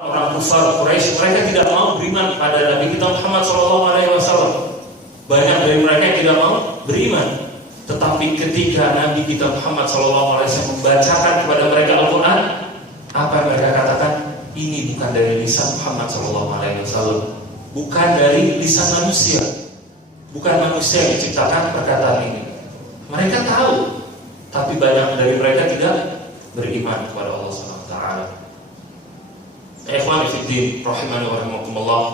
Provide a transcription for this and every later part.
Orang kufar Quraisy, mereka tidak mau beriman pada Nabi kita Muhammad SAW. Banyak dari mereka yang tidak mau beriman. Tetapi ketika Nabi kita Muhammad SAW membacakan kepada mereka Al-Quran, apa yang mereka katakan? Ini bukan dari lisan Muhammad SAW, bukan dari lisan manusia, bukan manusia yang menciptakan perkataan ini. Mereka tahu, tapi banyak dari mereka tidak beriman kepada Allah SWT. Ikhwan fillah rahimani wa rahimakumullah,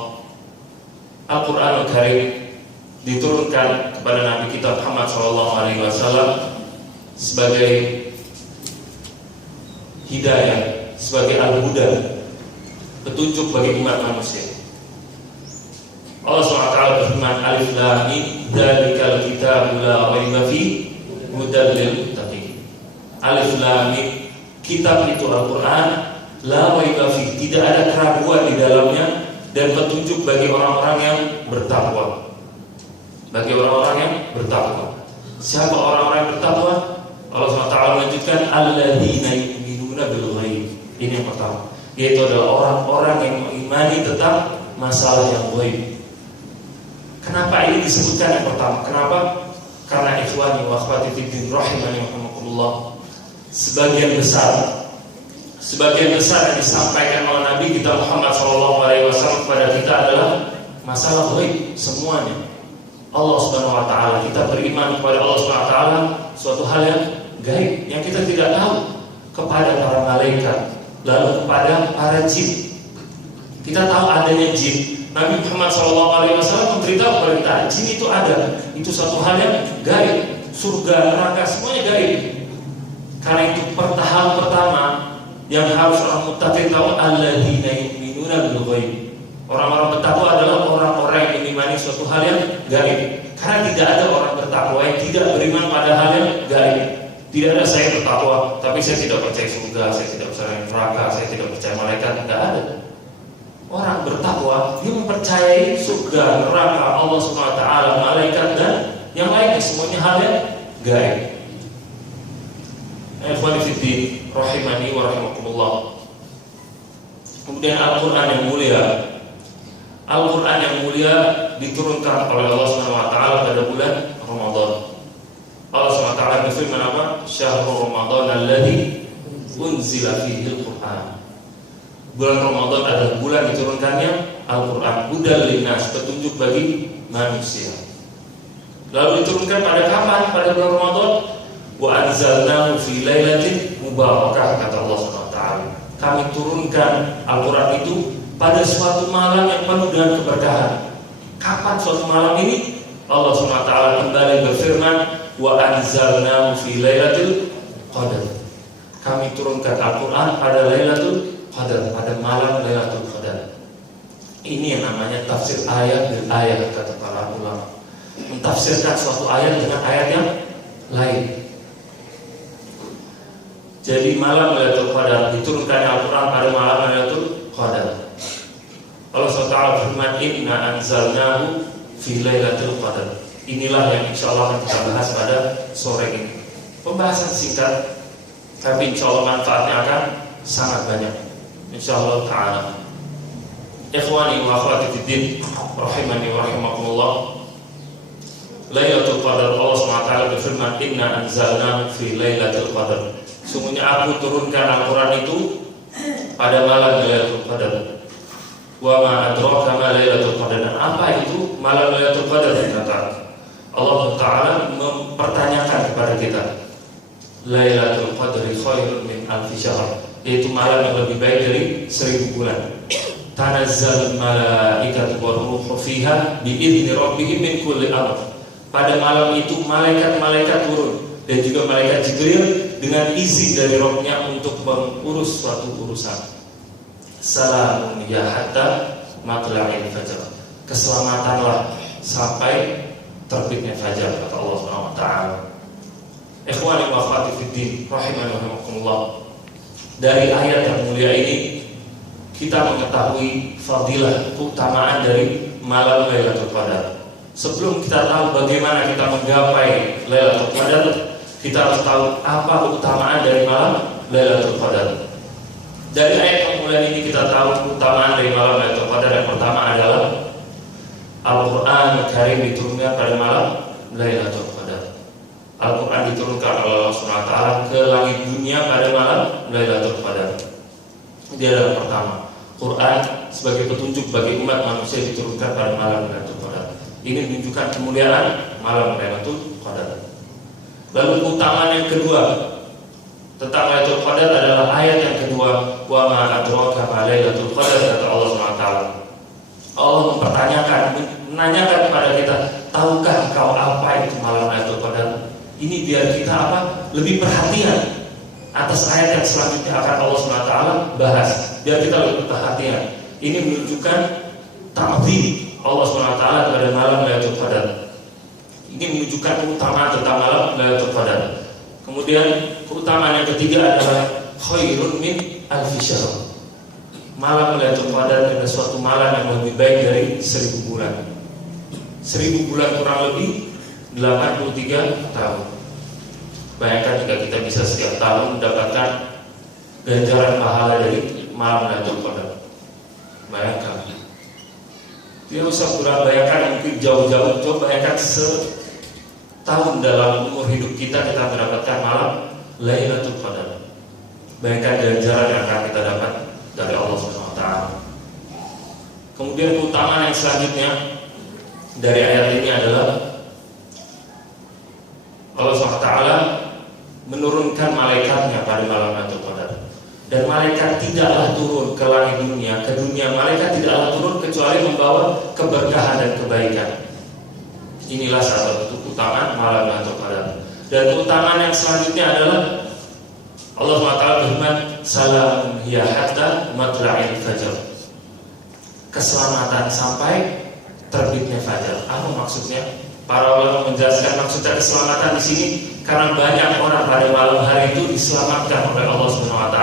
Al-Qur'anul Karim diturunkan kepada Nabi kita Muhammad SAW sebagai hidayah, sebagai al-huda, petunjuk bagi umat manusia. Allah SWT berfirman, Alif Lam Mim, dzalikal kitabu la raiba fihi hudal lil muttaqin. Alif Lam Mim, kitab itu Al-Qur'an, la raiba fihi, tidak ada keraguan di dalamnya, dan petunjuk bagi orang-orang yang bertakwa. Bagi orang-orang yang bertakwa. Siapa orang-orang yang bertakwa? Allah SWT melanjutkan, alladzina yu'minuna bil ghaib. Ini yang pertama, yaitu adalah orang-orang yang mengimani tentang masalah yang ghaib. Kenapa ini disebutkan yang pertama? Kenapa? Karena ikhwani wa akhwati fiddin rahimani wa rahimakumullah, sebagian besar yang disampaikan oleh Nabi kita Muhammad SAW kepada kita adalah masalah ghaib semuanya. Allah Subhanahu wa taala, kita beriman kepada Allah Subhanahu wa taala suatu hal yang gaib yang kita tidak tahu, kepada para malaikat, lalu kepada para jin. Kita tahu adanya jin. Nabi Muhammad SAW memberitahu kepada kita, jin itu ada. Itu suatu hal yang gaib. Surga, neraka, semuanya gaib. Karena itu tahap pertama yang harus orang muttaqin tahu, alladzina yu'minuna bil ghaib. Orang-orang bertakwa adalah orang-orang yang mengimani suatu hal yang gaib. Karena tidak ada orang bertakwa yang tidak beriman pada hal yang gaib. Tidak ada saya bertakwa tapi saya tidak percaya surga, saya tidak percaya neraka, saya tidak percaya malaikat. Tidak ada. Orang bertakwa dia mempercayai surga, neraka, Allah SWT, malaikat dan yang lainnya, semuanya hal yang gaib. Ikhwani fiddin rahimani wa rahimakumullah. Kemudian Al-Quran yang mulia, Al-Quran yang mulia diturunkan oleh Allah SWT pada bulan Ramadan. Allah SWT berfirman apa? Syahrul Ramadan alladzi unzila fihi al-Quran. Bulan Ramadan adalah bulan diturunkannya Al-Quran, hudal linnas, petunjuk bagi manusia. Lalu diturunkan pada kapan? Pada bulan Ramadan. Wa anzalnahu fi lailatin mubarakah, kata Allah SWT. Kami turunkan Al-Quran itu pada suatu malam yang penuh dengan keberkahan. Kapan suatu malam ini? Allah SWT kembali berfirman, wa anzalnahu fi lailatul qadar. Kami turunkan Al-Quran pada Lailatul Qadar, pada malam Lailatul Qadar. Ini yang namanya tafsir ayat bil ayat, kata para ulama. Mentafsirkan suatu ayat dengan ayat yang lain. Jadi malam Lailatul Qadar, diturunkan Al-Quran pada malam Lailatul Qadar. Allah SWT berfirman, inna anzalnahu fi lailatul qadar. Inilah yang insyaallah akan kita bahas pada sore ini. Pembahasan singkat, tapi insyaallah manfaatnya akan sangat banyak, insyaallah ta'ala. Ikhwani wa akhwati fiddin rahimani wa rahimakumullah, Lailatul Qadar, Allah SWT berfirman, inna anzalnahu fi lailatul qadar. Sungguhnya aku turunkan Al-Quran itu pada malam Lailatul Qadar. Wa ma adraka ma Lailatul Qadar. Apa itu malam Lailatul Qadar? Kata Allah Ta'ala mempertanyakan kepada kita, Lailatul Qadri khairun min alfi syahr, yaitu malam yang lebih baik dari 1000 bulan. Tanazzalul malaikatu war ruhu fiha bi idzni rabbihim min kulli amr. Pada malam itu malaikat-malaikat turun dan juga malaikat Jibril dengan izin dari Rabb-nya untuk mengurus suatu urusan. Salamun ya hatta matla'il fajr. Keselamatanlah sampai terbitnya fajar, kata Allah Subhanahu wa taala. Ikhwani wa akhwati fiddin rahimani wa rahimakumullah. Dari ayat yang mulia ini kita mengetahui fadilah, keutamaan dari malam Lailatul Qadar. Sebelum kita tahu bagaimana kita menggapai Lailatul Qadar, kita harus tahu apa keutamaan dari malam Lailatul Qadar. Dari ayat yang bulan ini kita tahu keutamaan dari malam Lailatul Qadar. Yang pertama adalah Al-Quran Karim diturunkan pada malam Lailatul Qadar. Al-Quran diturunkan oleh Allah SWT ke langit dunia pada malam Lailatul Qadar. Dia adalah yang pertama. Quran sebagai petunjuk bagi umat manusia diturunkan pada malam Lailatul Qadar. Ini menunjukkan kemuliaan malam Lailatul Qadar. Lalu keutamaan yang kedua tentang Lailatul Qadar adalah ayat yang kedua, wa ma adraka ma Lailatul Qadar, kata Allah SWT. Allah mempertanyakan, menanyakan kepada kita, tahukah kau apa itu malam Lailatul Qadar? Ini biar kita lebih perhatian atas ayat yang selanjutnya akan Allah SWT bahas. Biar kita lebih perhatian. Ini menunjukkan ta'zim Allah SWT kepada malam Lailatul Qadar. Ini menunjukkan keutamaan tentang malam Lailatul Qadar. Kemudian keutamaan yang ketiga adalah khairun min alfi syahr. Malam Lailatul Qadar adalah suatu malam yang lebih baik dari 1000 bulan. 1000 bulan kurang lebih 83 tahun. Bayangkan jika kita bisa setiap tahun mendapatkan ganjaran pahala dari malam Lailatul Qadar. Bayangkan. Tidak usah kurang bayangkan mungkin jauh-jauh. Coba bayangkan setahun dalam umur hidup kita mendapatkan malam Lailatul Qadar. Bayangkan ganjaran yang akan kita dapat dari Allah SWT. Kemudian keutamaan yang selanjutnya dari ayat ini adalah Allah SWT menurunkan malaikatnya pada malam Lailatul Qadar. Dan malaikat tidaklah turun ke langit dunia, ke dunia. Malaikat tidaklah turun kecuali membawa keberkahan dan kebaikan. Inilah salah satu keutamaan malam Lailatul Qadar. Dan keutamaan yang selanjutnya adalah Allah SWT berfirman, salamun hiya hatta matla'il fajr. Keselamatan sampai terbitnya fajar. Apa maksudnya? Para ulama menjelaskan maksudnya keselamatan di sini karena banyak orang pada malam hari itu diselamatkan oleh Allah SWT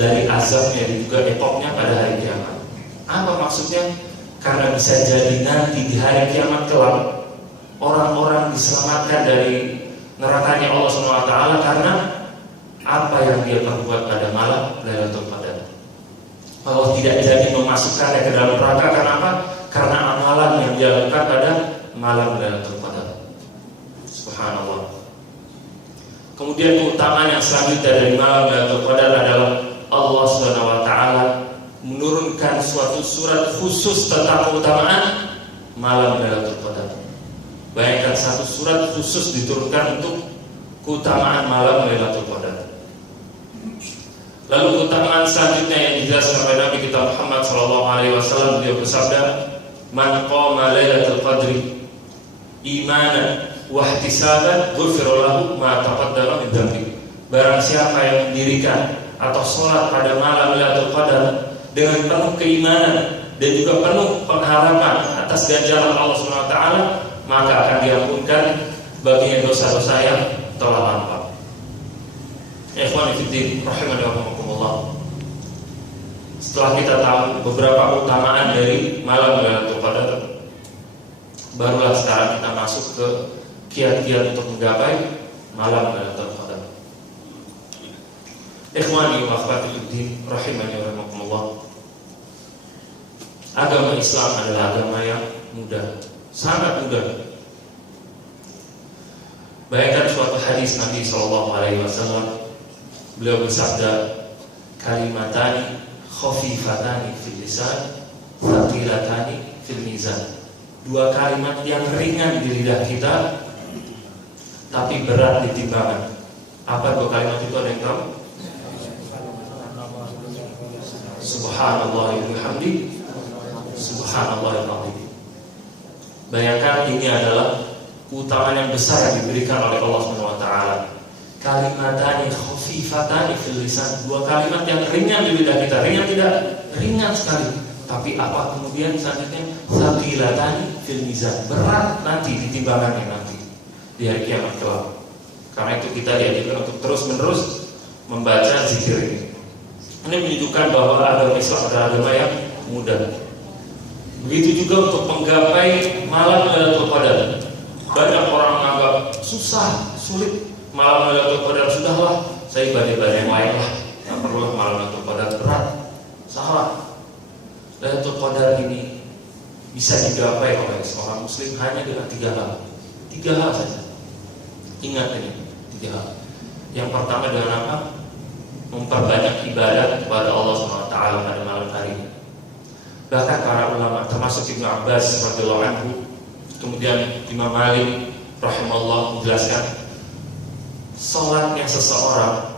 dari azabnya dan juga epoknya pada hari kiamat. Apa maksudnya? Karena bisa jadi nanti di hari kiamat kelak orang-orang diselamatkan dari nerakanya Allah SWT karena apa yang dia perbuat pada malam Lailatul Qadar. Allah tidak jadi memasukkannya ke dalam neraka karena apa? Karena amalan yang dia lakukan pada malam Lailatul Qadar. Subhanallah. Kemudian keutamaan yang selanjutnya dari malam Lailatul Qadar adalah Allah SWT menurunkan suatu surat khusus tentang keutamaan malam Lailatul Qadar. Bayangkan satu surat khusus diturunkan untuk keutamaan malam Lailatul Qadar. Lalu keutamaan selanjutnya yang dijelaskan oleh Nabi kita Muhammad SAW, beliau bersabda, man qama Lailatul Qadri imanan wa ihtisaban ghufira lahu ma taqaddama min dhanbi. Barang siapa yang mendirikan atau sholat pada malam Lailatul Qadar dengan penuh keimanan dan juga penuh pengharapan atas ganjaran Allah SWT, maka akan diampunkan baginya dosa-dosa yang telah lampau. Ikhwan fillah rahimani wa rahimakumullah. Setelah kita tahu beberapa keutamaan dari malam Lailatul Qadar, barulah sekarang kita masuk ke kiat-kiat untuk menggapai malam Lailatul Qadar. Ikhwani wa akhwati fiddin rahimani wa rahimakumullah. Agama Islam adalah agama yang mudah, sangat mudah. Bayangkan suatu hadis Nabi SAW, beliau bersabda, kalimatani khafifatani fil lisan, thaqilatani fil mizan. Dua kalimat yang ringan di lidah kita, tapi berat di timbangan. Apa dua kalimat itu? Ada yang tahu? Subhanallah wa bihamdi, subhanallah al-azim. Bayangkan ini adalah keutamaan yang besar yang diberikan oleh Allah SWT. Kalimatani khafifatani fil lisan, dua kalimat yang ringan di lidah kita. Ringan tidak? Ringan sekali. Tapi apa kemudian selanjutnya? Thaqilatani fil mizan, berat nanti di timbangannya nanti di hari kiamat kelak. Karena itu kita dianjurkan untuk terus-menerus membaca zikir ini. Ini menunjukkan bahwa agama Islam adalah agama yang mudah. Begitu juga untuk menggapai malam Lailatul Qadar. Banyak orang menganggap susah, sulit malam Lailatul Qadar. Sudahlah, saya ibadah yang lain lah, yang perlu malam Lailatul Qadar berat. Salah. Lailatul Qadar ini bisa digapai oleh seorang muslim hanya dengan 3 hal. 3 hal saja. Ingat ini, 3 hal. Yang pertama dengan apa? Memperbanyak ibadat kepada Allah SWT pada malam hari. Bahkan para ulama termasuk Ibnu Abbas radhiyallahu anhu, kemudian Imam Malik rahimahullah menjelaskan salatnya seseorang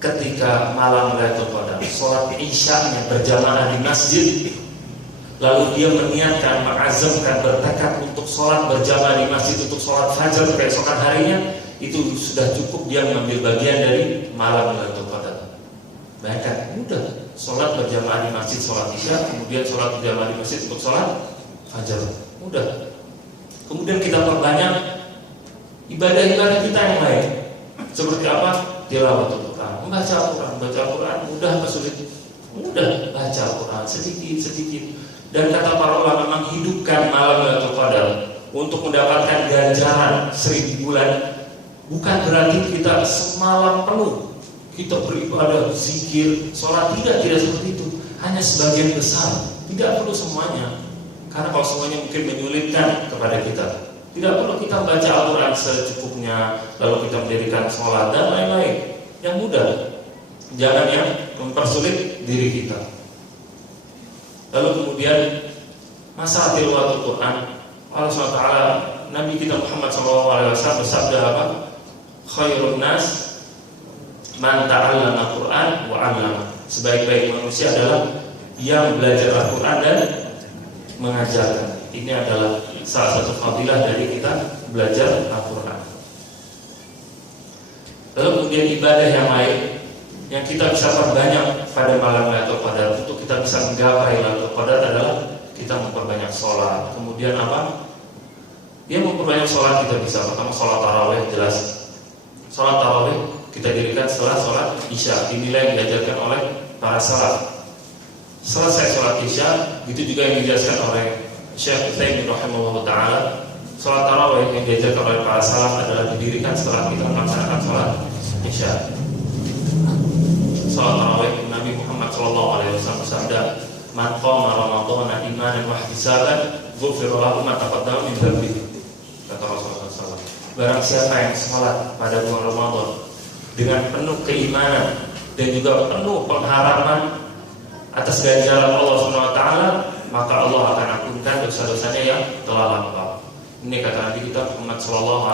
ketika malam Lailatul Qadar, salat Isya-nya berjamaah di masjid, lalu dia meniatkan, mengazamkan, bertekad untuk salat berjamaah di masjid untuk salat fajar keesokan harinya, itu sudah cukup dia mengambil bagian dari malam Lailatul Qadar. Bayangkan, mudah. Sholat berjamaah di masjid, sholat Isya, kemudian sholat berjamaah di masjid untuk sholat fajar, mudah. Kemudian kita perbanyak ibadah-ibadah kita yang lain. Seperti apa? Tilawatul Quran, membaca Al-Quran. Baca Al-Quran mudah apa sulit? Mudah. Baca Al-Quran sedikit-sedikit. Dan kata para ulama, menghidupkan malam Lailatul Qadar untuk mendapatkan ganjaran 1000 bulan. Bukan berarti kita semalam penuh kita beribadah, zikir, sholat, tidak seperti itu. Hanya sebagian besar, tidak perlu semuanya. Karena kalau semuanya mungkin menyulitkan kepada kita. Tidak perlu kita baca Al-Quran secukupnya, lalu kita mendirikan sholat dan lain-lain. Yang mudah, jangan yang mempersulit diri kita. Lalu kemudian masalah tilawatul Quran, Allah SWT, Nabi kita Muhammad SAW bersabda apa? Khairun nas man ta'allama Al-Quran wa 'allama. Sebaik-baik manusia adalah yang belajar Al-Quran dan mengajarkan. Ini adalah salah satu fadilah dari kita belajar Al-Quran. Lalu kemudian ibadah yang lain yang kita bisa perbanyak pada malam Lailatul Qadar, untuk kita bisa menggapai Lailatul Qadar adalah kita memperbanyak sholat. Kemudian apa? Dia memperbanyak sholat, kita bisa pertama sholat tarawih, jelas. Sholat tarawih kita dirikan setelah sholat Isya. Inilah yang diajarkan oleh para salaf. Selesai sholat Isya, itu juga yang dijelaskan oleh Syekh Utsaimin rahimahullah taala. Sholat tarawih yang diajarkan oleh para salaf adalah didirikan setelah kita melaksanakan sholat Isya. Sholat tarawih Nabi Muhammad SAW bersabda, "Man qama Ramadhana imanan wa ihtisaban, ghufira lahu ma taqaddama min dhanbihi." Kata Rasulullah SAW. Barang siapa yang sholat pada bulan Ramadan dengan penuh keimanan dan juga penuh pengharapan atas ganjaran Allah SWT, maka Allah akan ampunkan dosa-dosanya yang telah lampau. Ini kata Nabi kita Muhammad SAW.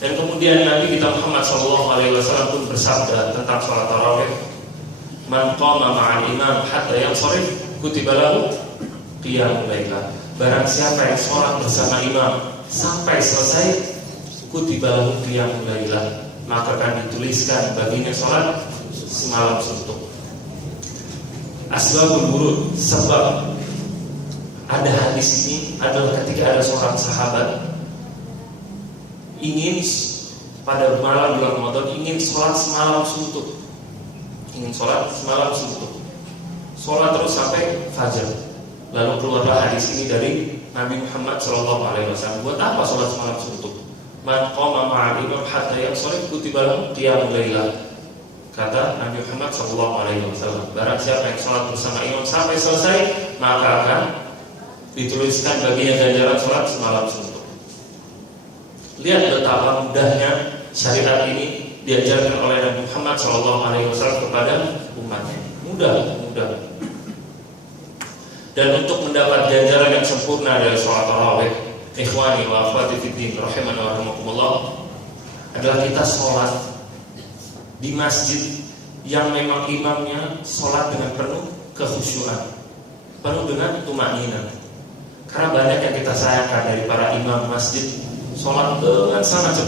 Dan kemudian Nabi kita Muhammad SAW pun bersabda tentang sholat tarawih, "Man qama ma'al imam hatta yansharif, kutiba lahu qiyamul lailah." Barang siapa yang sholat bersama imam sampai selesai, kutiba lahu qiyamul lailah, maka akan dituliskan baginya sholat semalam suntuk. Asbabul wurud, sebab ada hadis ini adalah ketika ada seorang sahabat ingin pada malam bulan Ramadan ingin sholat semalam suntuk, sholat terus sampai fajar. Lalu keluarlah hadis ini dari Nabi Muhammad SAW. Buat apa sholat semalam suntuk? Man qama ma'al imam hatta yansharif, kutiba lahu qiyamul lailah. Kata Nabi Muhammad SAW, barang siapa yang sholat bersama imam sampai selesai, maka akan dituliskan baginya ganjaran sholat semalam suntuk. Lihat betapa mudahnya syariat ini diajarkan oleh Nabi Muhammad SAW kepada umatnya. Mudah. Dan untuk mendapat ganjaran yang sempurna dari sholat tarawih, ikhwani wa akhwati fiddin rahimani wa rahimakumullah, adalah kita sholat di masjid yang memang imamnya sholat dengan penuh kekhusyuan, penuh dengan tumanina. Karena banyak yang kita sayangkan dari para imam masjid, sholat dengan sangat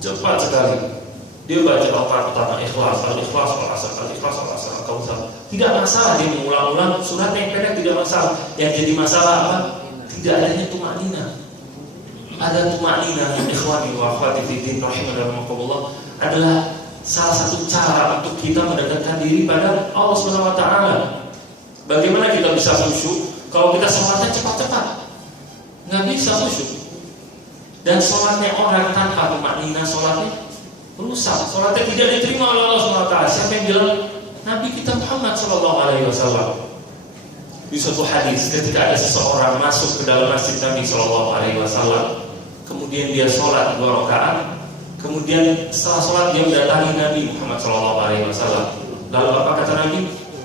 cepat sekali. Dia baca rakaat pertama ikhlas, al-ikhlas, al-kautsar. Tidak masalah dia mengulang-ulang surat yang pendek, tidak masalah. Yang jadi masalah apa? Tidak adanya tumanina. Ada tumanina, ikhwani wa akhwati fiddin rahimani wa rahimakumullah, adalah salah satu cara untuk kita mendekatkan diri pada Allah Subhanahu wa taala. Bagaimana kita bisa khusyuk kalau kita sholatnya cepat-cepat? Nggak bisa khusyuk. Dan sholatnya orang tanpa tumanina, sholatnya rusak, sholatnya tidak diterima oleh Allah SWT. Siapa yang bilang? Nabi kita Muhammad SAW. Di suatu hadis, ketika ada seseorang masuk ke dalam masjid Nabi SAW, kemudian dia sholat 2 rakaat, kemudian setelah sholat dia mendatangi Nabi Muhammad SAW. Lalu apa kata Nabi?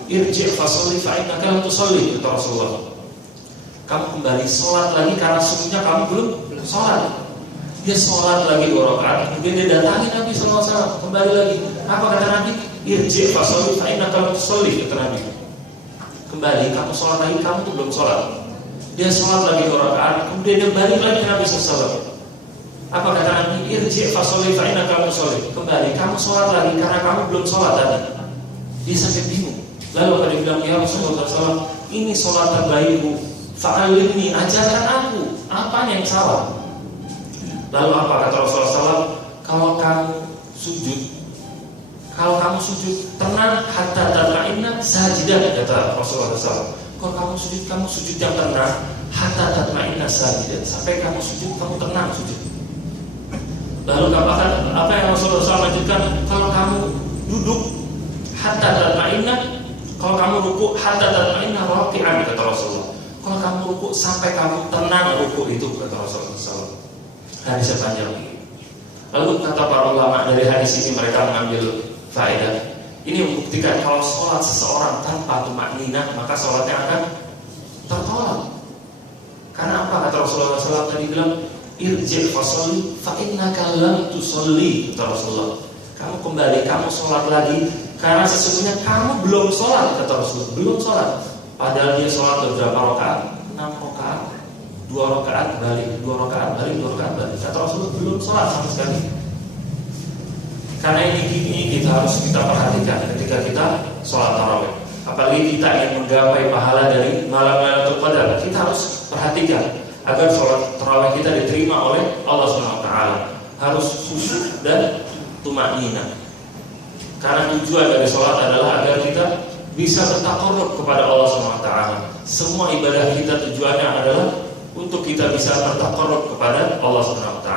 Irji' fasolli fa'innaka lam tusolli, kata Rasulullah. Kamu kembali sholat lagi karena sesungguhnya kamu belum sholat. Dia sholat lagi 2 rakaat, kemudian dia datangi Nabi SAW, kembali lagi. Apa kata Nabi? Irji' fasolli fa'innaka lam tusolli, kata Nabi. Kembali, kamu sholat lagi, kamu tuh belum sholat. Dia sholat lagi 2 rakaat, kemudian dia balik lagi ke Nabi SAW. Apa kata Nabi? Irji' fasolli fa'innaka lam tusolli. Kembali, kamu sholat lagi karena kamu belum sholat tadi. Dia sampai bingung. Lalu apa dia bilang? Ya Rasulullah SAW, ini sholat terbaikku. Fa'alimni, ajarkan aku apa yang salah. Lalu apa kata Rasulullah SAW? Kalau kamu sujud tenang hatta tatma'inna sajidan, kata Rasulullah SAW. Kalau kamu sujud yang tenang hatta tatma'inna sajidan, sampai kamu sujud kamu tenang sujud. Lalu apa yang Rasulullah SAW lanjutkan? Kalau kamu duduk hatta tatma'inna, kalau kamu ruku hatta tatma'inna raki'an, kata Rasulullah. Kalau kamu ruku sampai kamu tenang ruku itu, kata Rasulullah SAW. Hadisnya panjang. Lalu kata para ulama dari hadis ini mereka mengambil faedah. Ini membuktikan kalau sholat seseorang tanpa tumakninah maka sholatnya akan tertolak. Karena apa kata Rasulullah SAW tadi bilang irji' fasolli fa'innaka lam tusolli, kata Rasulullah. Kamu kembali, kamu sholat lagi karena sesungguhnya kamu belum sholat, kata Rasulullah. Belum sholat. Padahal dia sholat beberapa rakaat, 6 rakaat, 2 rakaat balik, 2 rakaat balik, 2 rakaat balik. Kata Rasulullah belum sholat sama sekali. Karena ini kita harus perhatikan ketika kita sholat tarawih. Apalagi kita ingin menggapai pahala dari malam Lailatul Qadar, kita harus perhatikan agar sholat tarawih kita diterima oleh Allah SWT. Harus khusyuk dan tumakninah. Karena tujuan dari sholat adalah agar kita bisa bertaqarrub kepada Allah SWT. Semua ibadah kita tujuannya adalah untuk kita bisa bertaqarrub kepada Allah SWT.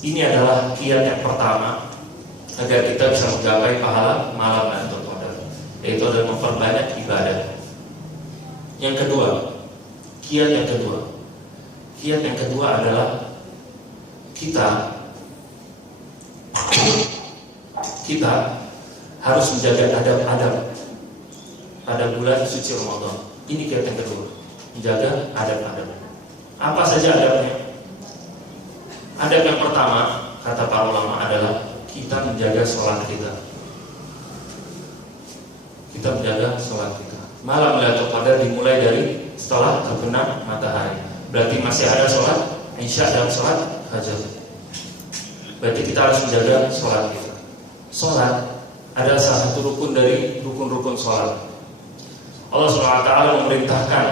Ini adalah kiat yang pertama agar kita bisa menggapai pahala malam Lailatul Qadar, yaitu adalah memperbanyak ibadah. Yang kedua, kiat yang kedua adalah kita harus menjaga adab-adab pada bulan suci Ramadan. Ini kiat yang kedua, menjaga adab-adab. Apa saja adabnya? Adab yang pertama, kata para ulama, adalah kita menjaga sholat kita. Kita menjaga sholat kita. Malam Lailatul Qadar dimulai dari setelah terbenam matahari. Berarti masih ada sholat Isya dan sholat Fajar. Berarti kita harus menjaga sholat kita. Sholat adalah salah satu rukun dari rukun-rukun sholat. Allah SWT memerintahkan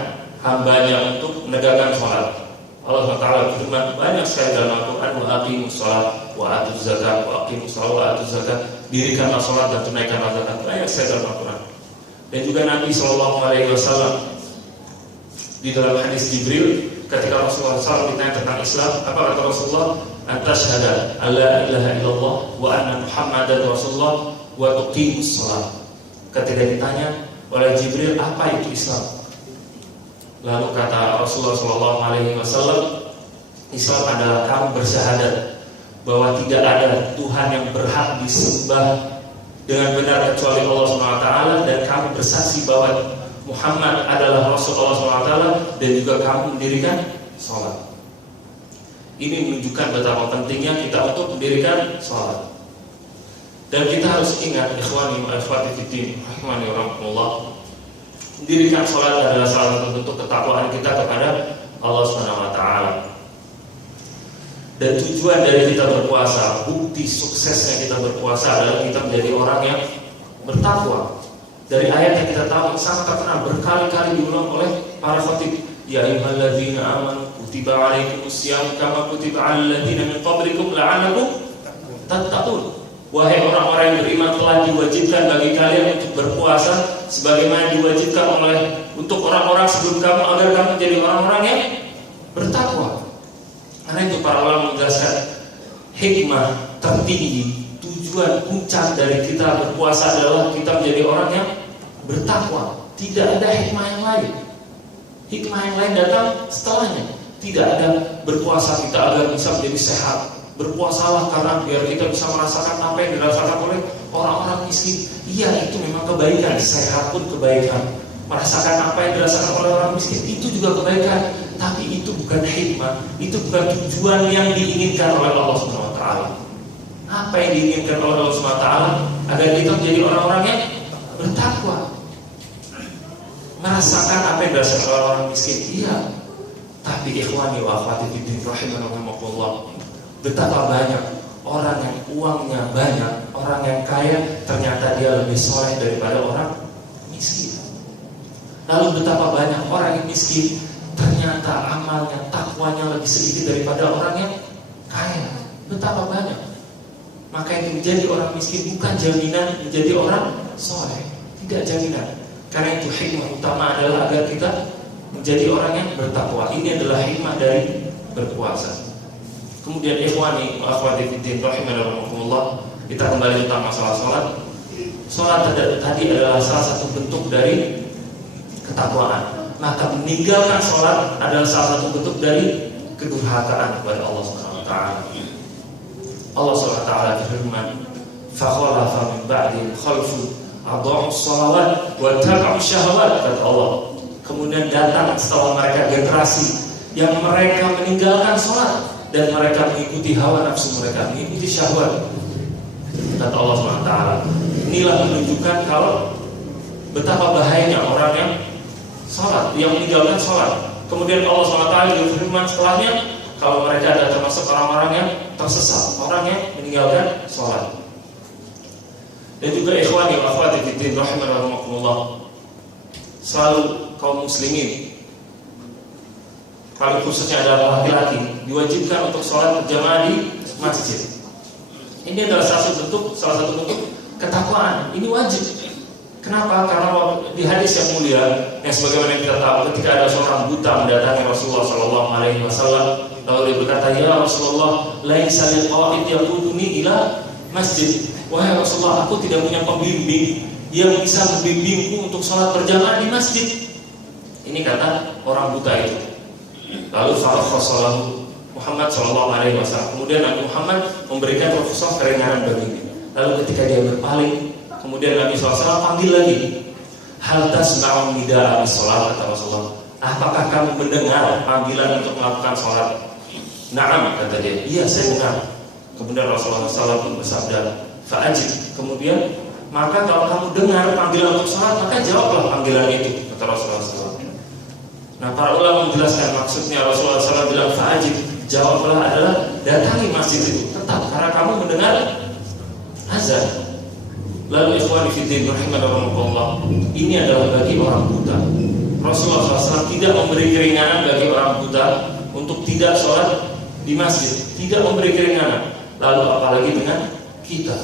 hambanya untuk menegakkan sholat. Allah SWT berfirman banyak sekali dalam Al-Quran, wa aqimus shalah wa atuz zakat, wa aqimus shalah wa atuz zakat, dirikanlah sholat dan tunaikanlah zakat. Banyak sekali dalam Al-Quran. Dan juga Nabi SAW di dalam hadis Jibril, ketika Rasulullah SAW ditanya tentang Islam, apa kata Rasulullah? Antashhada alla ilaha illallah wa anna Muhammadan Rasulullah wa tuqimus shalah. Ketika ditanya oleh Jibril apa itu Islam, lalu kata Rasulullah SAW, Islam adalah kamu bersyahadat bahwa tidak ada Tuhan yang berhak disembah dengan benar kecuali Allah SWT, dan kamu bersaksi bahwa Muhammad adalah Rasul Allah SWT, dan juga kamu mendirikan sholat. Ini menunjukkan betapa pentingnya kita untuk mendirikan sholat. Dan kita harus ingat, ikhwani wa akhwati fiddin, rahimani wa rahmatullah, mendirikan sholat adalah salah satu bentuk ketakwaan kita kepada Allah SWT. Dan tujuan dari kita berpuasa, bukti suksesnya kita berpuasa adalah kita menjadi orang yang bertakwa. Dari ayat yang kita tahu sangat terkenal berkali-kali diulang oleh para khatib, ya ayyuhalladzina amanu kutiba alaikumusiyam kama kutiba alal ladzina min qablikum la'allakum tattaqun. Wahai orang-orang yang beriman, telah diwajibkan bagi kalian untuk berpuasa sebagaimana diwajibkan untuk orang-orang sebelum kamu, agar kamu menjadi orang-orang yang bertakwa. Karena itu para ulama menjelaskan hikmah tertinggi, tujuan puncak dari kita berpuasa adalah kita menjadi orang yang bertakwa. Tidak ada hikmah yang lain. Hikmah yang lain datang setelahnya. Tidak ada berpuasa kita agar bisa menjadi sehat. Berpuasalah karena biar kita bisa merasakan apa yang dirasakan oleh orang-orang miskin. Iya, itu memang kebaikan. Sehat pun kebaikan. Merasakan apa yang dirasakan oleh orang miskin itu juga kebaikan. Tapi itu bukan hikmah. Itu bukan tujuan yang diinginkan oleh Allah Subhanahu wa taala. Apa yang diinginkan oleh Allah Subhanahu wa taala? Agar kita menjadi orang-orang yang bertakwa. Merasakan apa yang dirasakan oleh orang miskin. Iya. Tapi ikhwani wa akhwati fiddin rahimakumullah, betapa banyak orang yang uangnya banyak, orang yang kaya, ternyata dia lebih soleh daripada orang miskin. Lalu betapa banyak orang yang miskin, ternyata amalnya, takwanya lebih sedikit daripada orang yang kaya. Betapa banyak. Maka itu menjadi orang miskin bukan jaminan menjadi orang soleh. Tidak jaminan. Karena itu hikmah utama adalah agar kita menjadi orang yang bertakwa. Ini adalah hikmah dari berpuasa. Kemudian ikhwani wa akhwati fiddin rahimakumullah, kita kembali tentang masalah salat. Salat tadi adalah salah satu bentuk dari ketakwaan. Maka meninggalkan salat adalah salah satu bentuk dari kedurhakaan kepada Allah Subhanahu wa taala. Allah Subhanahu wa taala berfirman, "Fa khalafa min ba'dihim khalfun adha'u shalawat wa tabi'u syahawat," kata Allah. Kemudian datang setelah mereka generasi yang mereka meninggalkan sholat dan mereka mengikuti hawa nafsu mereka, mengikuti syahwat. Kata Allah SWT, inilah menunjukkan kalau betapa bahayanya orang yang sholat, yang meninggalkan sholat. Kemudian Allah SWT berfirman setelahnya, kalau mereka adalah termasuk orang-orang yang tersesat, orang yang meninggalkan sholat. Dan juga ikhwani wa akhwati fiddin rahimakumullah, selalu kaum muslimin, paling khususnya adalah laki-laki, diwajibkan untuk sholat berjamaah di masjid. Ini adalah salah satu bentuk ketakwaan. Ini wajib. Kenapa? Karena di hadis yang mulia, yang sebagaimana kita tahu, ketika ada seorang buta mendatangi Rasulullah SAW, lalu dia berkata, "Ya Rasulullah, laisa lil qa'id yaquduni ila masjid." Wahai Rasulullah, aku tidak punya pembimbing yang bisa membimbingku untuk sholat berjamaah di masjid. Ini kata orang buta itu. Lalu farakhasalahu Muhammad SAW. Kemudian Nabi Muhammad memberikan rukhsah keringanan baginya. Lalu ketika dia berpaling, kemudian Nabi SAW panggil lagi. Hal tasma'u nida'a bis-shalah, kata Rasulullah. Apakah kamu mendengar panggilan untuk melakukan sholat? Na'am, kata dia. Iya, saya dengar. Kemudian Rasulullah SAW pun bersabda, fa'ajib. Kemudian, maka kalau kamu dengar panggilan untuk sholat, maka jawablah panggilan itu, kata Rasulullah SAW. Nah, para ulama menjelaskan maksudnya Rasulullah SAW bilang fa'ajib, jawablah adalah datangi masjid itu tetap karena kamu mendengar azan. Lalu ikhwani fiddin rahimakumullah, ini adalah bagi orang buta. Rasulullah SAW tidak memberi keringanan bagi orang buta untuk tidak sholat di masjid, tidak memberi keringanan. Lalu apalagi dengan kita.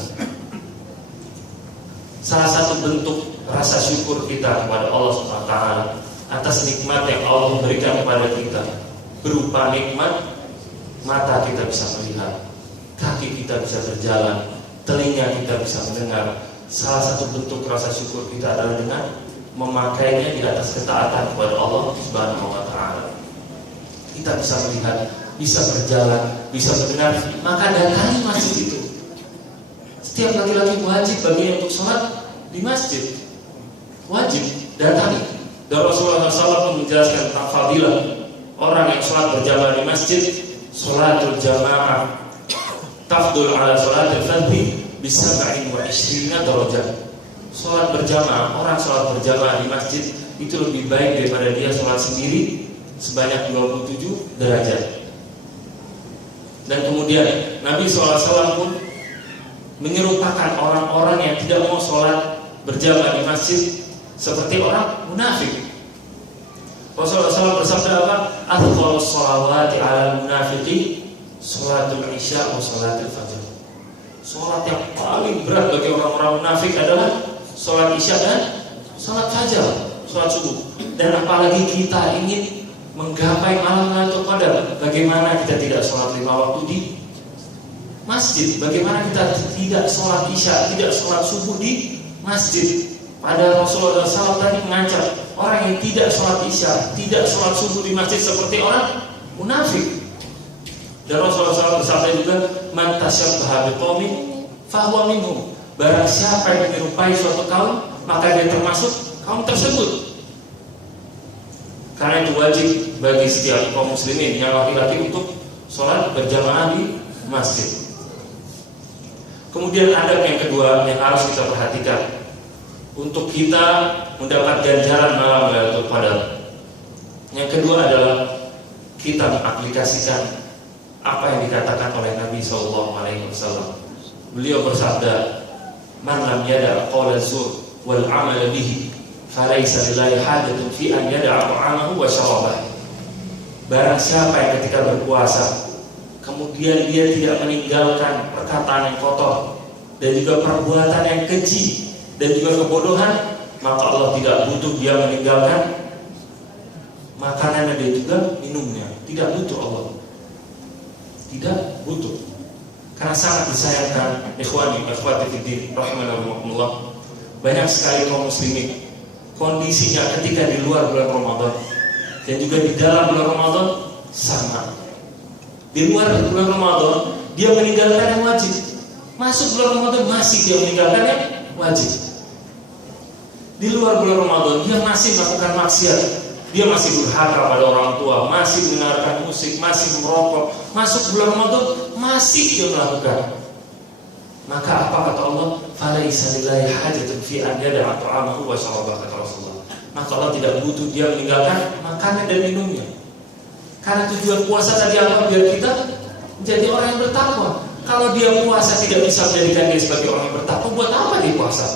Salah satu bentuk rasa syukur kita kepada Allah Subhanahu wa taala atas nikmat yang Allah berikan kepada kita, berupa nikmat mata kita bisa melihat, kaki kita bisa berjalan, telinga kita bisa mendengar. Salah satu bentuk rasa syukur kita adalah dengan memakainya di atas ketaatan kepada Allah Subhanahu wa taala. Kita bisa melihat, bisa berjalan, bisa mendengar, maka datangi masjid itu. Setiap laki-laki wajib baginya untuk sholat di masjid. Wajib datangi. Dan Rasulullah SAW menjelaskan tentang fadilah orang yang sholat berjamaah di masjid. Sholatul jamaah tafdul ala sholatil fardhi bisab'in wa 20 darajat. Sholat berjamaah, orang sholat berjamaah di masjid itu lebih baik daripada dia sholat sendiri sebanyak 27 derajat. Dan kemudian Nabi SAW pun menyerupakan orang-orang yang tidak mau sholat berjamaah di masjid seperti orang munafik. Rasulullah SAW bersabda apa? Afdhalus sholawati ala munafiqi sholatul isya wa sholatul fajr. Sholat yang paling berat bagi orang-orang munafik adalah sholat isya dan sholat fajar, sholat subuh. Dan apalagi kita ingin menggapai malam Lailatul Qadar, bagaimana kita tidak sholat 5 waktu di masjid. Bagaimana kita tidak sholat isya, tidak sholat subuh di masjid? Pada Rasulullah SAW tadi mengancam orang yang tidak sholat isya, tidak sholat subuh di masjid seperti orang munafik. Dan Rasulullah SAW bersabda juga, man tasyabbaha biqaumin fahuwa minhum. Barang siapa yang menyerupai suatu kaum, maka dia termasuk kaum tersebut. Karena itu wajib bagi setiap kaum muslimin yang laki-laki untuk sholat berjamaah di masjid. Kemudian adab yang kedua yang harus kita perhatikan untuk kita mendapat ganjaran malam Lailatul Qadar. Yang kedua adalah kita mengaplikasikan apa yang dikatakan oleh Nabi SAW. Beliau bersabda, "Man lam yada' qawla zur wal 'amal bihi, falaysa lillahi hajatun fi an yada'a ta'amahu wa syarabahu." Barang siapa yang ketika berpuasa kemudian dia tidak meninggalkan perkataan yang kotor dan juga perbuatan yang keji dan juga kebodohan, maka Allah tidak butuh dia meninggalkan makanan dan juga minumnya. Tidak butuh Allah. Tidak butuh. Karena sangat disayangkan ikhwani akhwati fiddin rahimanallah, banyak sekali kaum muslimin kondisinya ketika di luar bulan Ramadan dan juga di dalam bulan Ramadan sama. Di luar bulan Ramadan dia meninggalkan yang wajib, masuk bulan Ramadan masih dia meninggalkan yang wajib. Di luar bulan Ramadan dia masih melakukan maksiat, dia masih durhaka pada orang tua, masih mendengarkan musik, masih merokok. Masuk bulan Ramadan masih dia melakukan. Maka apa kata Allah? Falaisa lillahi hajatun fi an yada'a ta'amahu wa syarabahu, kata Rasulullah. Maka Allah tidak butuh dia meninggalkan makanan dan minumnya. Karena tujuan puasa tadi apa? Biar kita menjadi orang yang bertakwa. Kalau dia puasa tidak bisa menjadikan dia sebagai orang yang bertakwa, buat apa dia puasa?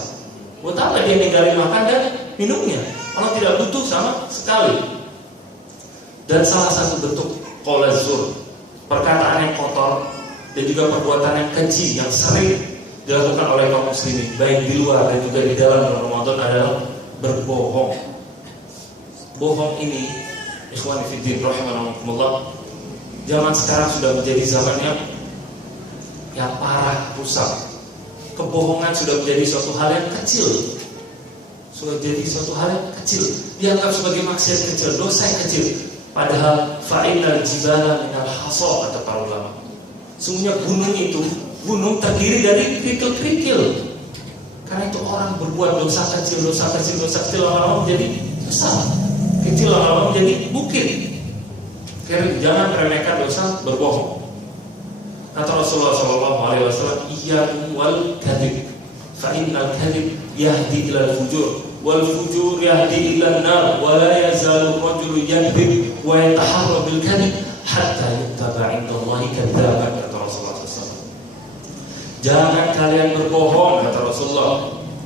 Buat apa dia ninggalin makan dan minumnya? Allah tidak butuh sama sekali. Dan salah satu bentuk qaul zur, perkataan yang kotor dan juga perbuatan yang keji yang sering dilakukan oleh kaum muslimin baik di luar dan juga di dalam Ramadan adalah berbohong. Bohong ini, ikhwan fillah rahimakumullah, zaman sekarang sudah menjadi zaman yang parah, rusak. Kebohongan sudah menjadi suatu hal yang kecil. Sudah jadi suatu hal yang kecil, dianggap sebagai maksiat kecil, dosa yang kecil. Padahal fa'innal jibala minal hasa, kata para ulama. Sungguhnya gunung terdiri dari kerikil-kerikil. Karena itu orang berbuat dosa kecil lama-lama menjadi besar, kecil lama-lama menjadi bukit. Karena jangan remehkan dosa berbohong. Kata Rasulullah SAW, iyyakum wal kadhib, fa innal kadhib yahdi ilal fujur, wal fujur yahdi ilan nar, wa la yazalu rajulu yakdzib wa yataharra bil kadhib hatta yuttaba 'inda Allahi kadzaban, kata Rasulullah SAW. Jangan kalian berbohong, kata Rasulullah.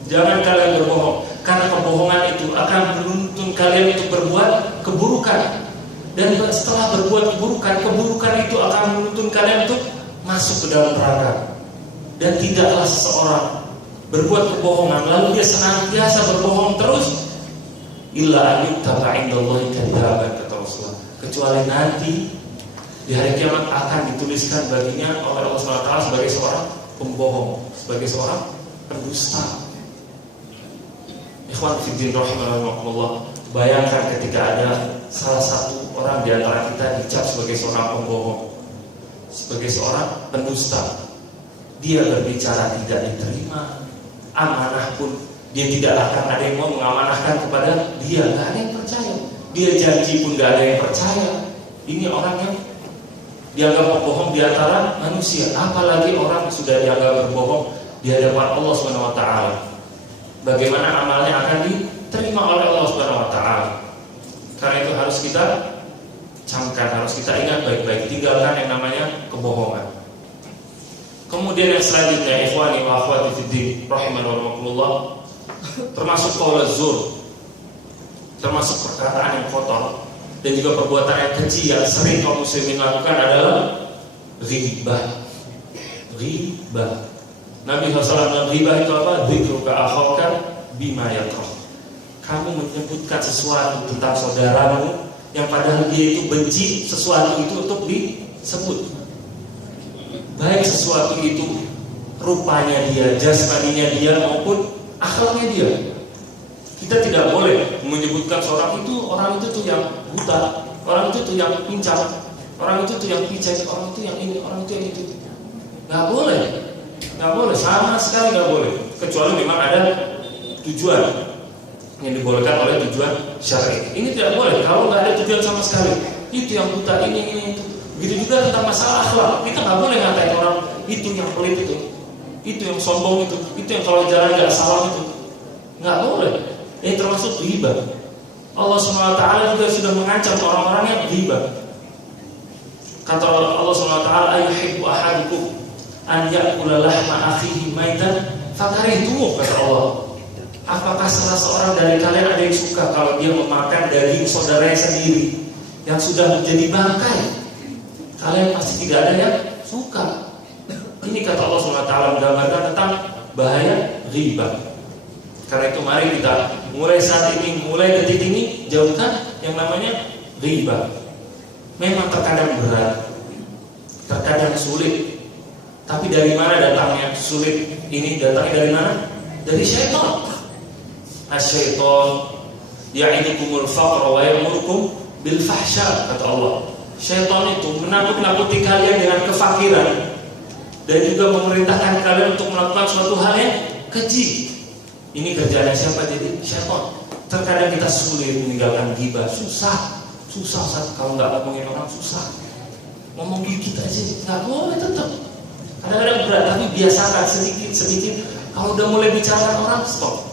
Jangan kalian berbohong, karena kebohongan itu akan menuntun kalian untuk berbuat keburukan. Dan setelah berbuat keburukan itu akan menuntun kalian untuk masuk ke dalam neraka. Dan tidaklah seseorang berbuat kebohongan lalu dia senantiasa berbohong terus, illa yuttaba 'indallahi kadzaban, kata Rasulullah, kecuali nanti di hari kiamat akan dituliskan baginya oleh Allah SWT sebagai seorang pembohong, sebagai seorang pendusta. Ikhwan fillah rahimakumullah, bayangkan ketika ada salah satu orang di antara kita dicap sebagai seorang pembohong, sebagai seorang pendusta. Dia berbicara tidak diterima, amanah pun dia tidak akan ada yang mau mengamanahkan kepada dia, nggak ada yang percaya. Dia janji pun nggak ada yang percaya. Ini orang yang dianggap pembohong di antara manusia, apalagi orang sudah dianggap berbohong di hadapan Allah Subhanahu wa taala. Bagaimana amalnya akan diterima oleh Allah Subhanahu wa taala? Karena itu harus kita camkan, harus kita ingat baik-baik, tinggalkan yang namanya kebohongan. Kemudian yang selanjutnya, ikhwani wa akhwati fiddin rahimanallah, termasuk qaul zur, termasuk perkataan yang kotor dan juga perbuatan yang keji yang sering kaum muslimin lakukan adalah ghibah. Ghibah. Nabi SAW, ghibah itu apa? Dzikruka akhaka bima yakrah. Kamu menyebutkan sesuatu tentang saudaramu yang padahal dia itu benci sesuatu itu untuk disebut. baik sesuatu itu rupanya dia, jasmaninya dia maupun akhlaknya dia. Kita tidak boleh menyebutkan orang itu tuh yang buta, orang itu tuh yang pincang, orang itu tuh yang picek, orang itu yang ini, orang itu yang itu. Nggak boleh, sama sekali nggak boleh. Kecuali memang ada tujuan yang dibolehkan oleh tujuan syar'i. Ini tidak boleh kalau nggak ada tujuan sama sekali. Itu yang buta, ini itu. Begitu juga tentang masalah akhlak. Kita nggak boleh ngatain orang itu yang pelit itu yang sombong itu yang kalau jalan nggak salam itu. Nggak boleh. Ini termasuk ghibah. Allah SWT juga sudah mengancam orang-orang yang ghibah. Kata Allah SWT, "Ayuhibbu ahadukum an ya'kula lahma akhihi maitan fakarihtumuh," kata Allah. Apakah salah seorang dari kalian ada yang suka kalau dia memakan daging saudaranya sendiri yang sudah menjadi bangkai? Kalian pasti tidak ada yang suka. Ini kata Allah SWT menggambarkan tentang bahaya ghibah. Karena itu mari kita mulai saat ini, mulai detik ini, jauhkan yang namanya ghibah. Memang terkadang berat, terkadang sulit. Tapi dari mana datangnya sulit ini? Datangnya dari mana? Dari syaitan. Asy-syaitan ya'idukumul faqra wa ya'murukum bil fahsya, kata Allah. Syaitan itu menakut-nakuti kalian dengan kefakiran dan juga memerintahkan kalian untuk melakukan suatu hal yang keji. Ini kerjaan siapa? Jadi syaitan. Terkadang kita sulit meninggalkan ghibah, susah kalau nggak ngomongin orang susah. Ngomong dikit aja nggak boleh tetap. Kadang-kadang berat, tapi biasakan sedikit. Kalau udah mulai bicarakan orang, stop.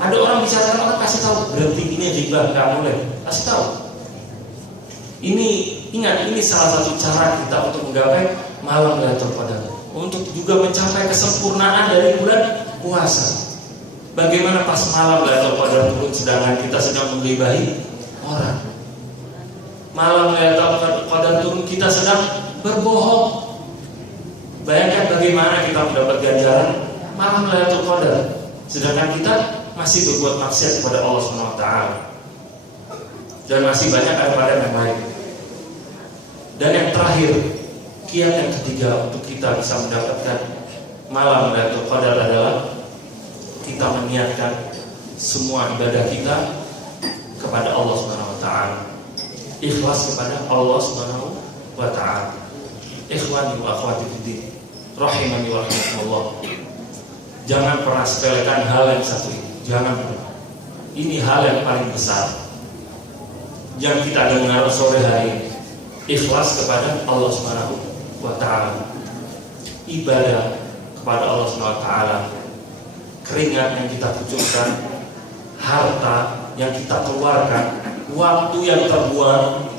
Ada orang bicarakan orang, kasih tahu berhenti, ini ghibah, nggak boleh. Kasih tahu. Ini ingat, ini salah satu cara kita untuk menggapai malam Lailatul Qadar, untuk juga mencapai kesempurnaan dari bulan puasa. Bagaimana pas malam Lailatul Qadar turun sedangkan kita sedang menggibahi orang. Malam Lailatul Qadar turun kita sedang berbohong. Bayangkan bagaimana kita mendapat ganjaran malam Lailatul Qadar sedangkan kita masih berbuat maksiat kepada Allah SWT dan masih banyak daripada yang lain. Dan yang terakhir, kiat yang ketiga untuk kita bisa mendapatkan malam Lailatul Qadar adalah kita meniatkan semua ibadah kita kepada Allah Subhanahu wa taala. Ikhlas kepada Allah Subhanahu wa taala. Ikhwani wa akhwati fiddin, rahimani wa rahimakumullah. Jangan pernah sepelekan hal yang satu ini. Jangan pernah. Ini hal yang paling besar yang kita dengar sore hari ini. Ikhlas kepada Allah Subhanahu wa taala. Ibadah kepada Allah Subhanahu wa taala. Keringat yang kita kucurkan, harta yang kita keluarkan, waktu yang terbuang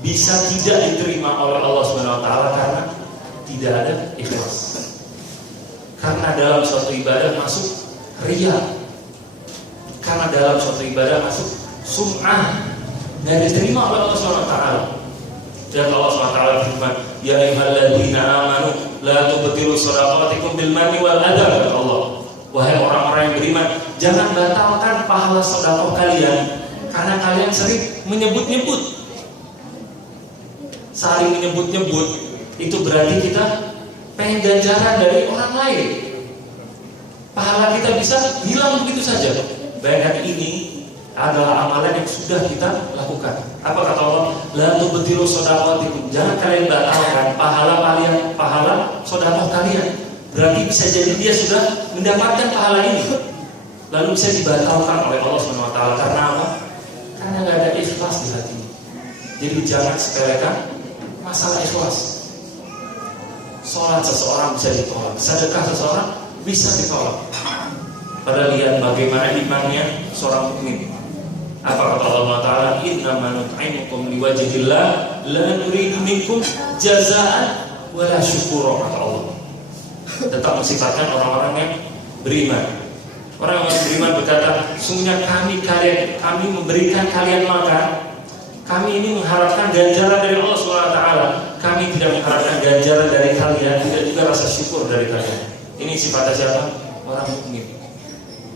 bisa tidak diterima oleh Allah Subhanahu wa taala karena tidak ada ikhlas. Karena dalam suatu ibadah masuk riya. Karena dalam suatu ibadah masuk sum'ah, dan diterima oleh Allah Subhanahu wa taala. Dan Allah Subhanahu wa taala berfirman, "Ya ayyuhalladzina amanu la tubtilu shadaqatikum bil manni wal adha," kata Allah. Wahai orang-orang yang beriman, jangan batalkan pahala sedekah kalian karena kalian sering menyebut-nyebut. Saling menyebut-nyebut itu berarti kita pengen ganjaran dari orang lain. Pahala kita bisa hilang begitu saja. Bayangkan, ini adalah amalan yang sudah kita lakukan. Apa kata Allah? La tubtilu shadaqatikum. Jangan kalian batalkan pahala sedekah kalian. Berarti bisa jadi dia sudah mendapatkan pahala ini, lalu bisa dibatalkan oleh Allah Subhanahu wa taala karena apa? Karena nggak ada ikhlas di hatinya. Jadi jangan sepelekan masalah ikhlas. Sholat seseorang bisa ditolak, sedekah seseorang bisa ditolak. Padahal lihat bagaimana imannya seorang mukmin. Apa kata Allah Taala? Innama nut'imukum liwajhillah la nuridu minkum jazaa'an wala syukura, kata Allah. Tetap mensifatkan orang-orang yang beriman. Orang yang beriman berkata, sungguhnya kami memberikan kalian makan. Kami ini mengharapkan ganjaran dari Allah SWT. Kami tidak mengharapkan ganjaran dari kalian, tidak juga rasa syukur dari kalian. Ini sifatnya siapa? Orang mukmin.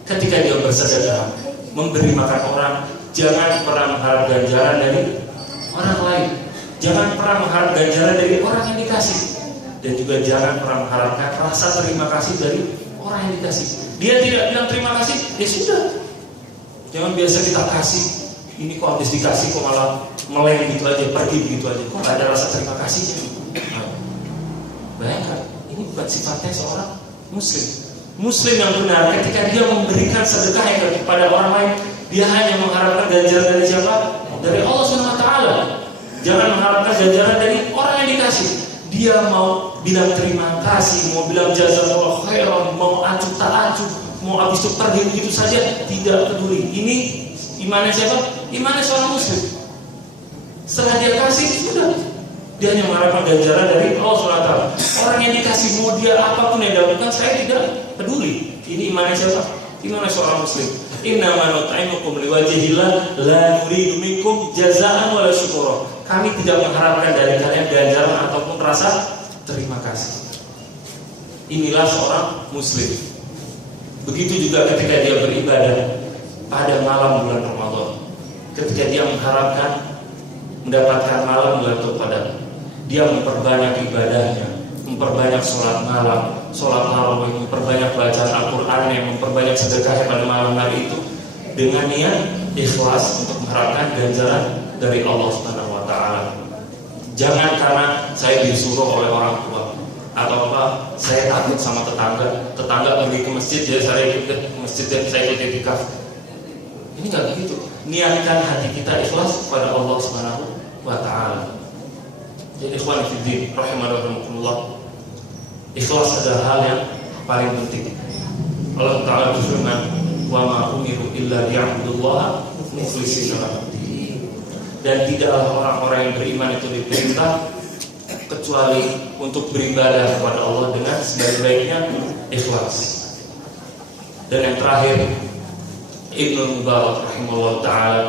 Ketika dia bersedekah, memberi makan orang, jangan pernah mengharap ganjaran dari orang lain. Jangan pernah mengharap ganjaran dari orang yang dikasih, dan juga jangan pernah mengharapkan rasa terima kasih dari orang yang dikasih. Dia tidak bilang terima kasih, ya sudah. Jangan biasa kita kasih, ini kok habis dikasih kok malah meleng gitu aja, pergi begitu aja, kok gak ada rasa terima kasih. Nah, bayangkan, ini bukan sifatnya seorang muslim. Muslim yang benar ketika dia memberikan sedekah kepada orang lain, dia hanya mengharapkan ganjaran dari siapa? Dari Allah SWT. Jangan mengharapkan ganjaran dari orang yang dikasih. Dia mau bilang terima kasih, mau bilang jazakallahu khairan, mau acuh tak acuh, mau habis itu pergi begitu saja, tidak peduli. Ini imannya siapa? Imannya seorang muslim. Setelah dia kasih, sudah. Dia hanya mengharapkan ganjaran dari Allah SWT. Orang yang dikasih mau dia apapun yang dapatkan, saya tidak peduli. Ini imannya siapa? Imannya seorang muslim. Innama nut'imukum liwajhillah la nuridu minkum jazaa'an wala syukura. Kami tidak mengharapkan dari kalian ganjaran ataupun rasa terima kasih. Inilah seorang muslim. Begitu juga ketika dia beribadah pada malam bulan Ramadan. Ketika dia mengharapkan mendapatkan malam Lailatul Qadar, dia memperbanyak ibadahnya, memperbanyak sholat malam, sholat tarawih, memperbanyak bacaan Al-Quran, memperbanyak sedekah pada malam hari itu dengan niat ikhlas untuk mengharapkan ganjaran dari Allah Subhanahu wa Ta'ala. Jangan karena saya disuruh oleh orang tua atau apa, saya takut sama tetangga pergi ke masjid, jadi saya ikut ke masjid dan saya ikut i'tikaf. Ini nggak begitu. Niatkan hati kita ikhlas kepada Allah Subhanahu wa Ta'ala. Jadi ikhwan fillah rahimakumullah, ikhlas adalah hal yang paling penting. Allah Ta'ala berfirman, wa ma umiru illa liya'budullaha mukhlishina lahu-d-din. Dan tidaklah orang-orang yang beriman itu diperintah kecuali untuk beribadah kepada Allah dengan sebaik-baiknya ikhlas. Dan yang terakhir, Ibnu Mubarak rahimahullah ta'ala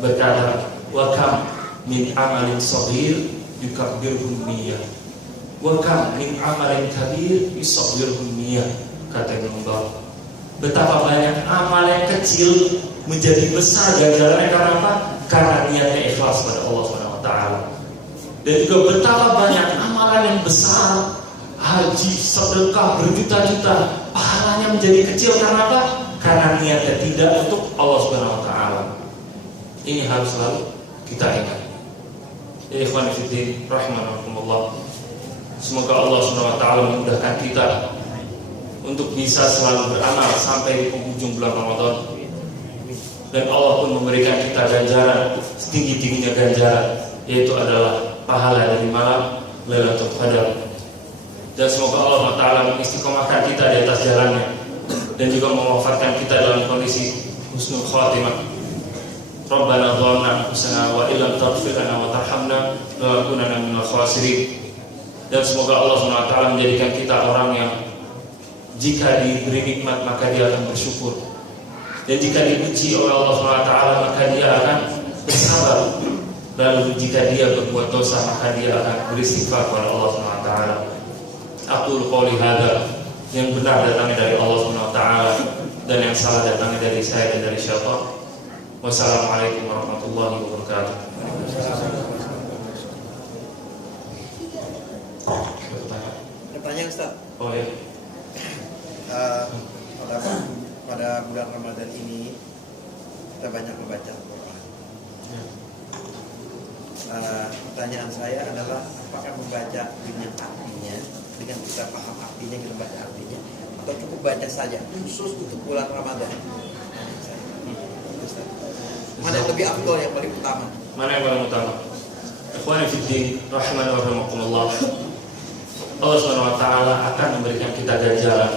berkata, wa kam min amalin shaghir yukabbirun niyyah, wa kam min amalin kabir yusaghirun niyyah. Kata Ibnu Mubarak, betapa banyak amal yang kecil menjadi besar ganjarannya karena apa? Karena niatnya ikhlas pada Allah Subhanahu wa Ta'ala. Dan juga betapa banyak amalan yang besar, haji, sedekah berjuta-juta, pahalanya menjadi kecil karena apa? Karena niatnya tidak untuk Allah Subhanahu wa Ta'ala. Ini harus selalu kita ingat. Ya ikhwan fillah rahimakumullah, semoga Allah Subhanahu wa Ta'ala memudahkan kita untuk bisa selalu beramal sampai di penghujung bulan Ramadan. Dan Allah pun memberikan kita ganjaran setinggi-tingginya ganjaran, yaitu adalah pahala dari malam Lailatul Qadar. Dan semoga Allah Ta'ala mengistiqomahkan kita di atas jalannya, dan juga mewafatkan kita dalam kondisi husnul khatimah. Rabbana dhalamna anfusana wa illam taghfir lana wa tarhamna lanakunanna minal khasirin. Dan semoga Allah SWT menjadikan kita orang yang jika diberi nikmat maka dia akan bersyukur, dan jika dipuji oleh Allah SWT maka dia akan bersabar. Lalu jika dia berbuat dosa maka dia akan beristighfar kepada Allah SWT. Aqulu qouli hadza, yang benar datangnya dari Allah SWT dan yang salah datangnya dari saya dan dari syaitan. Wassalamualaikum warahmatullahi wabarakatuh. Pertanyaan Ustaz. Oh ya. Pada bulan Ramadan ini kita banyak membaca Al-Quran. Pertanyaan saya adalah, apakah membaca dengan artinya, dengan kita paham artinya, kita baca artinya, atau cukup baca saja khusus untuk bulan Ramadan? Mana yang lebih afdol, yang paling utama? Mana yang paling utama? Ikhwani fiddin rahimani wa rahimakumullah, Allah SWT akan memberikan kita ganjaran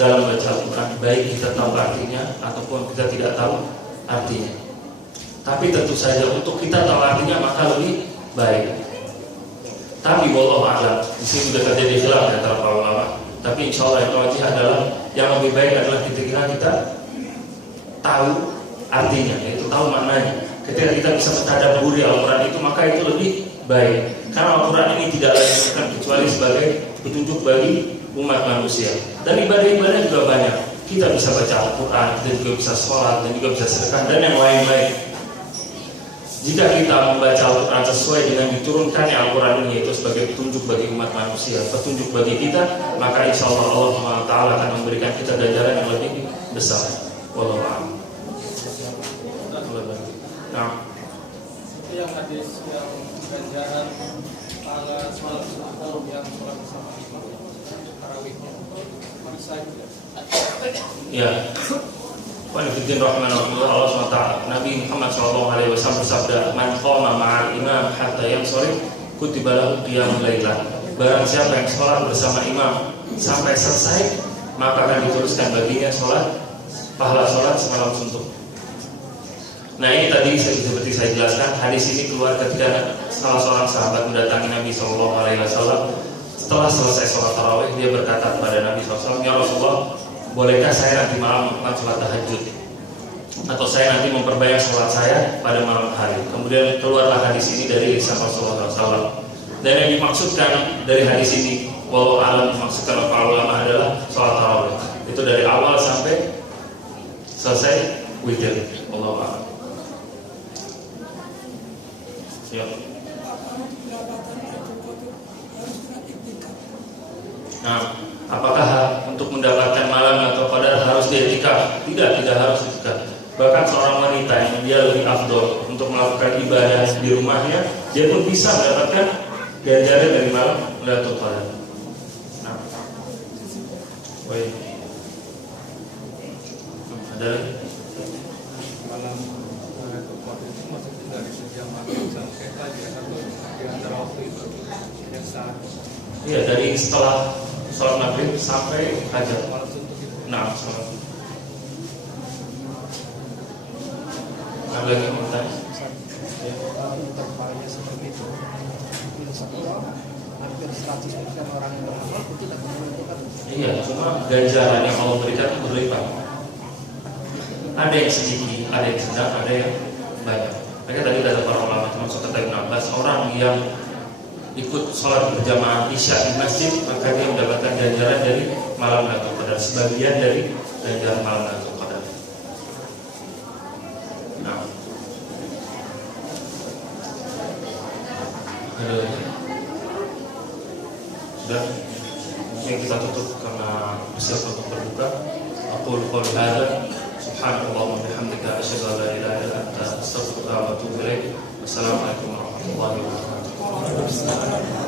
dalam baca Al-Quran, baik kita tahu artinya ataupun kita tidak tahu artinya. Tapi tentu saja untuk kita tahu artinya maka lebih baik. Tapi wallahu a'lam, di sini sudah terjadi khilaf antara para ulama. Tapi insya Allah yang wajib adalah yang lebih baik adalah ketika kita tahu artinya, yaitu tahu maknanya. Ketika kita bisa mentadabburi Al-Quran itu, maka itu lebih baik. Karena Al-Quran ini tidak lain kecuali sebagai petunjuk bagi umat manusia. Dan ibadah-ibadah juga banyak. Kita bisa baca Al-Quran, kita juga bisa sholat, dan juga bisa sedekah, dan yang lain-lain. Jika kita membaca Al-Quran sesuai dengan diturunkannya Al-Quran ini, yaitu sebagai petunjuk bagi umat manusia, petunjuk bagi kita, maka insya Allah Allah SWT akan memberikan kita ganjaran yang lebih besar. Wallahu a'lam. Nah, yang hadis yang ganjaran pahala sholat subuh yang sholat bersama imam tarawihnya bisa juga. ya. Wa'alaikumsalam rahmatullah. Allah SWT, Nabi Muhammad SAW bersabda, "Man qama ma'al imam hatta yansharif kutiba lahu qiyamul lailah." Barang siapa yang sholat bersama imam sampai selesai, maka akan dituliskan baginya pahala sholat semalam suntuk. Nah, ini tadi seperti saya jelaskan, hadis ini keluar ketika salah seorang sahabat mendatangi Nabi SAW. Setelah selesai sholat tarawih, dia berkata kepada Nabi SAW, "Ya Rasulullah, bolehkah saya nanti malam melakukan sholat tahajud? Atau saya nanti memperbanyak sholat saya pada malam hari?" Kemudian keluarlah hadis ini dari lisan Rasulullah SAW. Dan yang dimaksudkan dari hadis ini, wallahu a'lam, dimaksudkan oleh para ulama adalah sholat tarawih. Itu dari awal sampai selesai witir. Wallahu a'lam. Ya. Nah, apakah untuk mendapatkan malam atau qadar harus diiktikaf? Tidak harus diiktikaf. Bahkan seorang wanita yang dia lebih afdol untuk melakukan ibadah di rumahnya, dia pun bisa mendapatkan ganjaran dari malam Lailatul Qadar. Nah, baik. Ada lagi? Malam Lailatul Qadar itu maksudnya dari sejam maghrib sampai pagi atau di antara waktu itu yang saat. Iya, dari setelah sholat maghrib sampai fajar. Malam suntuk itu. Nah, sholat. Ada lagi yang mau tanya? Intervalnya seperti itu. Hampir 100% orang yang beramal itu tidak menentukan. Iya, cuma ganjaran yang Allah berikan itu berlipat. Ada yang sedikit, ada yang sedang, ada yang banyak. Mereka tadi kata para ulama, termasuk kata Ibnu Abbas, orang yang ikut sholat berjamaah isya di masjid, maka dia mendapatkan ganjaran dari malam Lailatul Qadar, sebagian dari ganjaran malam Lailatul Qadar. Nah, ada lagi? Sudah, mungkin kita tutup karena bersiap untuk berbuka. Aqulu qouli hadza, subhanakallahumma wa bihamdika, asyhadu an la ilaha illa anta, astaghfiruka wa atubu ilaik. Wassalamualaikum warahmatullahi wabarakatuh.